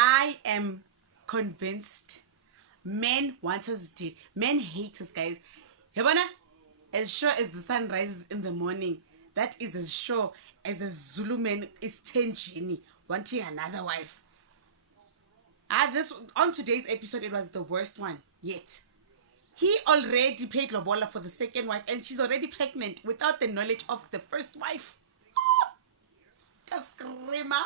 I am convinced men want us dead. Men hate us, guys. Yabona, as sure as the sun rises in the morning, that is as sure as a Zulu man is tenjini wanting another wife. This on today's episode, it was the worst one yet. He already paid lobola for the second wife, and she's already pregnant without the knowledge of the first wife. Kaskrima,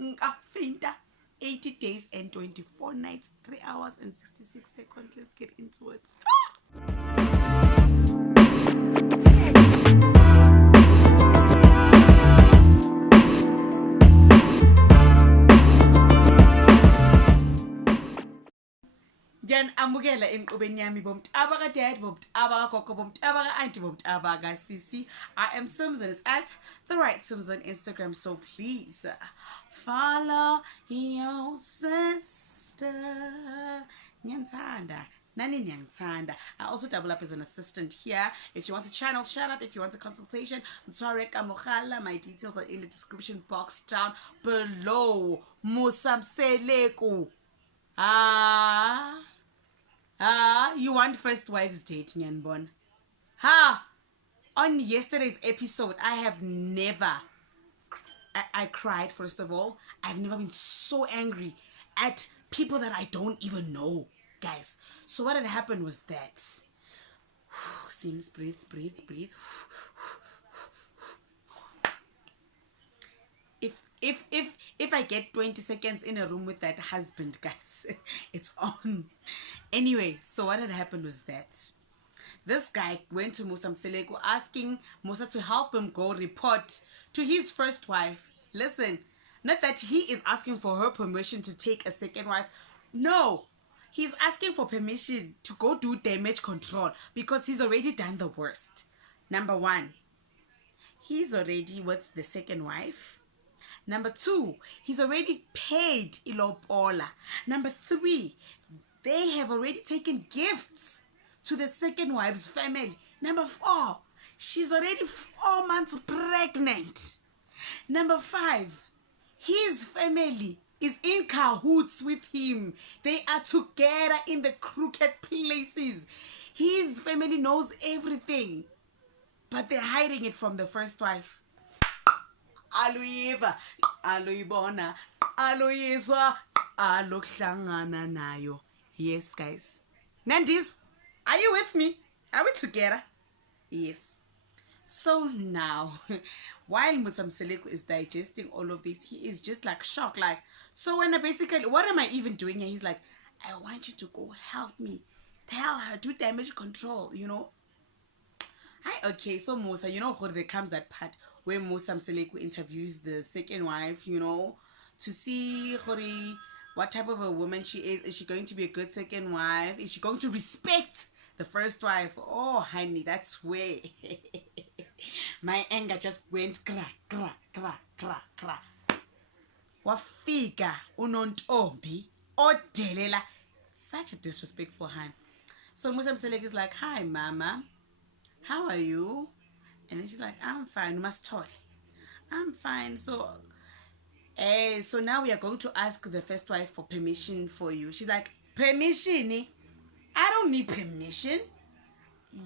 Finta, 80 days and 24 nights, 3 hours and 66 seconds. Let's get into it. Yan amukela enqubeni yami bomtaba ka dad, bomtaba ka gogo, bomtaba ka auntie, bomtaba ka sisi. I am Sims and it's at the right Sims on Instagram, so please follow your sister. Nyanthanda. Nani Nyangtanda. I also double up as an assistant here. If you want a channel shout out, if you want a consultation, my details are in the description box down below. Musamseleku. You want first wife's date, Nyanbon? On yesterday's episode, I have never, I cried, first of all. I've never been so angry at people that I don't even know, guys. So what had happened was that, Sims, breathe. If I get 20 seconds in a room with that husband, guys, it's on. Anyway, so what had happened was that this guy went to Musa Mseleku asking Musa to help him go report to his first wife. Listen, not that he is asking for her permission to take a second wife. No, he's asking for permission to go do damage control because he's already done the worst. Number one, he's already with the second wife. Number two, he's already paid ilobola. Number three, they have already taken gifts to the second wife's family. Number four, she's already 4 months pregnant. Number five, his family is in cahoots with him. They are together in the crooked places. His family knows everything, but they're hiding it from the first wife. Aluyiva, aluyibona, aluyizwa, aluhlangana nayo. Yes, guys. Nandis, are you with me? Are we together? Yes. So now, while Musa Mseleku is digesting all of this, he is just like shocked. Like, so when I basically, what am I even doing here? He's like, I want you to go help me. Tell her, do damage control, you know. Okay, so Musa, you know, there comes that part where Musa Mseleku interviews the second wife, you know, to see what type of a woman she is. Is she going to be a good second wife? Is she going to respect the first wife? Oh, honey, that's where my anger just went gra. Wafika unontombi odelela. Such a disrespectful hand. So Musa Mseleku is like, hi, mama. How are you? And then she's like, I'm fine. You must talk. I'm fine. So now we are going to ask the first wife for permission for you. She's like, permission? I don't need permission.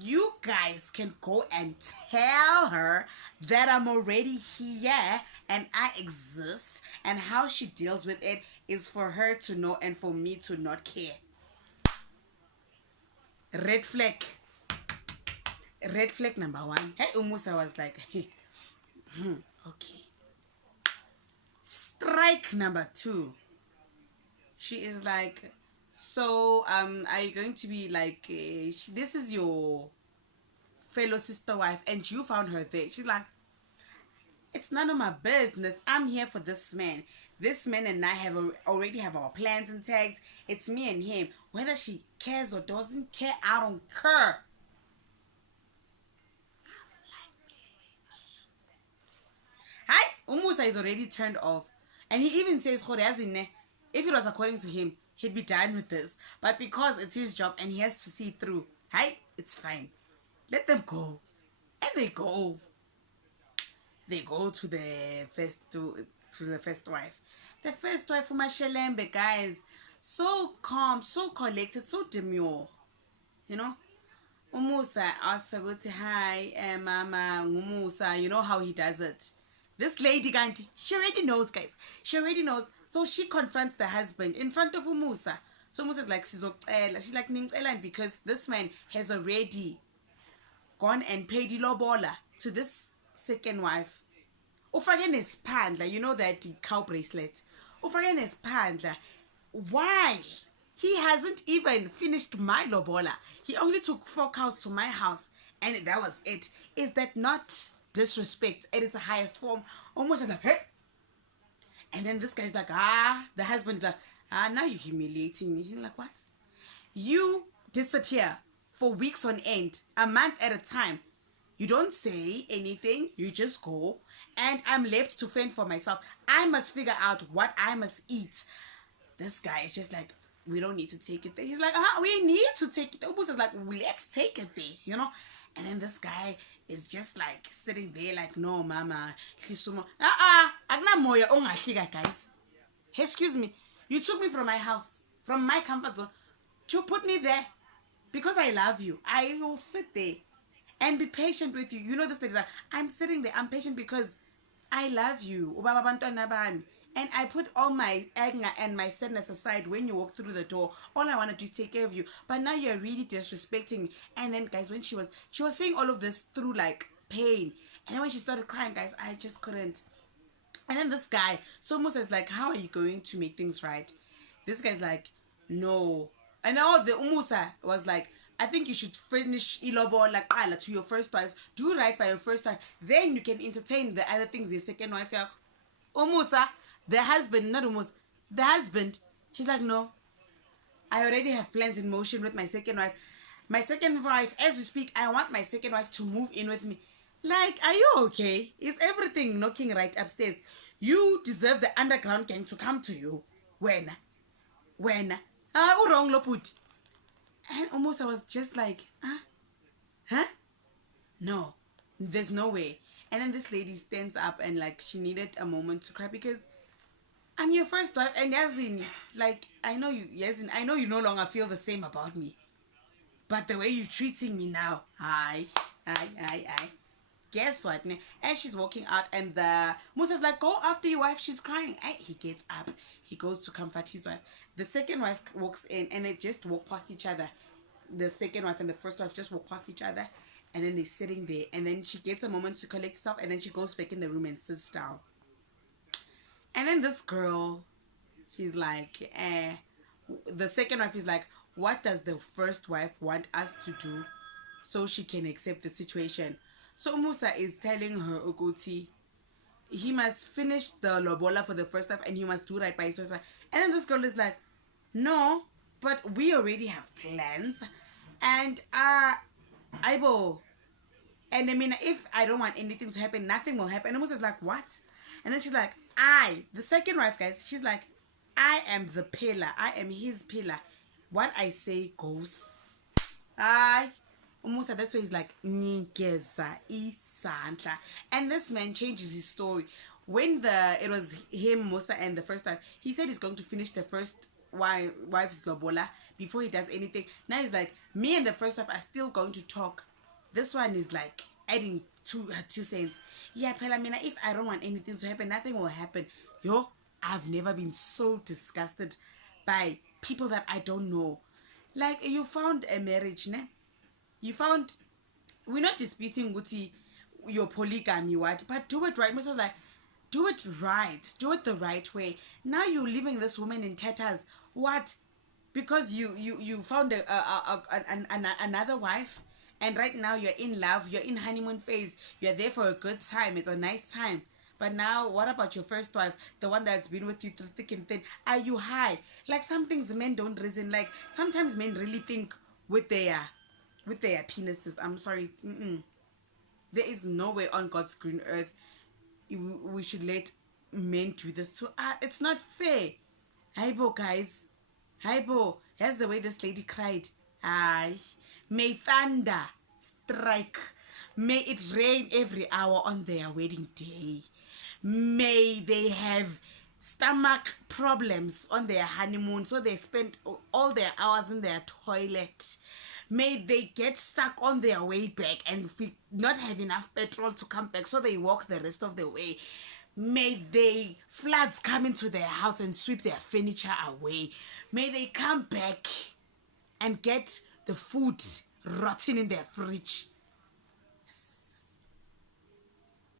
You guys can go and tell her that I'm already here and I exist, and how she deals with it is for her to know and for me to not care. Red flag. Red flag number one. Hey, Umusa was like, okay. Strike number two. She is like, so are you going to be like, this is your fellow sister wife and you found her there? She's like, it's none of my business. I'm here for this man. This man and I already have our plans intact. It's me and him. Whether she cares or doesn't care, I don't care. Hi, Umusa is already turned off. And he even says, if it was according to him, he'd be done with this. But because it's his job and he has to see through, hi, it's fine. Let them go. And they go. They go to the first wife. The first wife for Mashelembe, guys. So calm, so collected, so demure. You know? Umusa asks her, hi, mama, Umusa. You know how he does it. This lady, she already knows, guys. She already knows. So she confronts the husband in front of Umusa. So Umusa's like, she's like, because this man has already gone and paid ilobola to this second wife. Ufake nesiphandla, you know that cow bracelet. Ufake nesiphandla. Why? He hasn't even finished my lobola. He only took 4 cows to my house, and that was it. Is that not disrespect at its highest form? Almost like, hey. And then this guy's like, the husband's like, now you're humiliating me. He's like, what? You disappear for weeks on end, a month at a time. You don't say anything, you just go, and I'm left to fend for myself. I must figure out what I must eat. This guy is just like, we don't need to take it there. He's like, we need to take it there. Ubus is like, let's take it there, you know? And then this guy is just like sitting there like, no, mama. Moya ongahlika, guys. Excuse me. You took me from my house, from my comfort zone, to put me there. Because I love you, I will sit there and be patient with you. You know this thing, like, I'm sitting there, I'm patient because I love you. And I put all my anger and my sadness aside when you walk through the door. All I want to do is take care of you. But now you're really disrespecting me. And then, guys, when she was saying all of this through, like, pain. And then when she started crying, guys, I just couldn't. And then this guy, so Musa is like, how are you going to make things right? This guy's like, no. And now the Umusa was like, I think you should finish ilobo like to your first wife. Do right by your first wife. Then you can entertain the other things your second wife. Umusa, the husband, not Umusa, the husband, he's like, no. I already have plans in motion with my second wife. My second wife, as we speak, I want my second wife to move in with me. Like, are you okay? Is everything knocking right upstairs? You deserve the underground gang to come to you. When? Wrong loput. And almost I was just like, huh? No, there's no way. And then this lady stands up and like she needed a moment to cry because I'm your first wife, and Yazin, like I know you, Yazin, I know you no longer feel the same about me, but the way you're treating me now, aye. Guess what? And she's walking out, and the Musa's like, go after your wife, she's crying. And he gets up, he goes to comfort his wife. The second wife walks in, and they just walk past each other. The second wife and the first wife just walk past each other, and then they're sitting there, and then she gets a moment to collect herself, and then she goes back in the room and sits down. And then this girl, she's like, the second wife is like, what does the first wife want us to do so she can accept the situation? So Musa is telling her, Ogoti, he must finish the lobola for the first wife and he must do right by his first wife. And then this girl is like, no, but we already have plans. And Aibo, and I mean, if I don't want anything to happen, nothing will happen. And Musa is like, what? And then she's like, the second wife, guys, she's like, I am the pillar. I am his pillar. What I say goes. Musa, that's why he's like, Ninkeza isandla. And this man changes his story. When it was him, Musa, and the first wife, he said he's going to finish the first wife's lobola before he does anything. Now he's like, me and the first wife are still going to talk. This one is like adding two cents. Yeah, Pelamina, if I don't want anything to happen, nothing will happen. Yo, I've never been so disgusted by people that I don't know. Like, you found a marriage, ne? We're not disputing Guti, your polygamy, what? But do it right. Musa was like, do it right. Do it the right way. Now you're leaving this woman in tatters. What? Because you found another wife, and right now you're in love, you're in honeymoon phase, you're there for a good time, it's a nice time. But now, what about your first wife, the one that's been with you through thick and thin? Are you high? Like, some things men don't reason. Like, sometimes men really think with their penises. I'm sorry. There is no way on God's green earth we should let men do this to us. It's not fair. Haibo, guys. Haibo. Here's the way this lady cried. May thunder strike. May it rain every hour on their wedding day. May they have stomach problems on their honeymoon, so they spent all their hours in their toilet. May they get stuck on their way back and not have enough petrol to come back, so they walk the rest of the way. May they floods come into their house and sweep their furniture away. May they come back and get the food rotten in their fridge.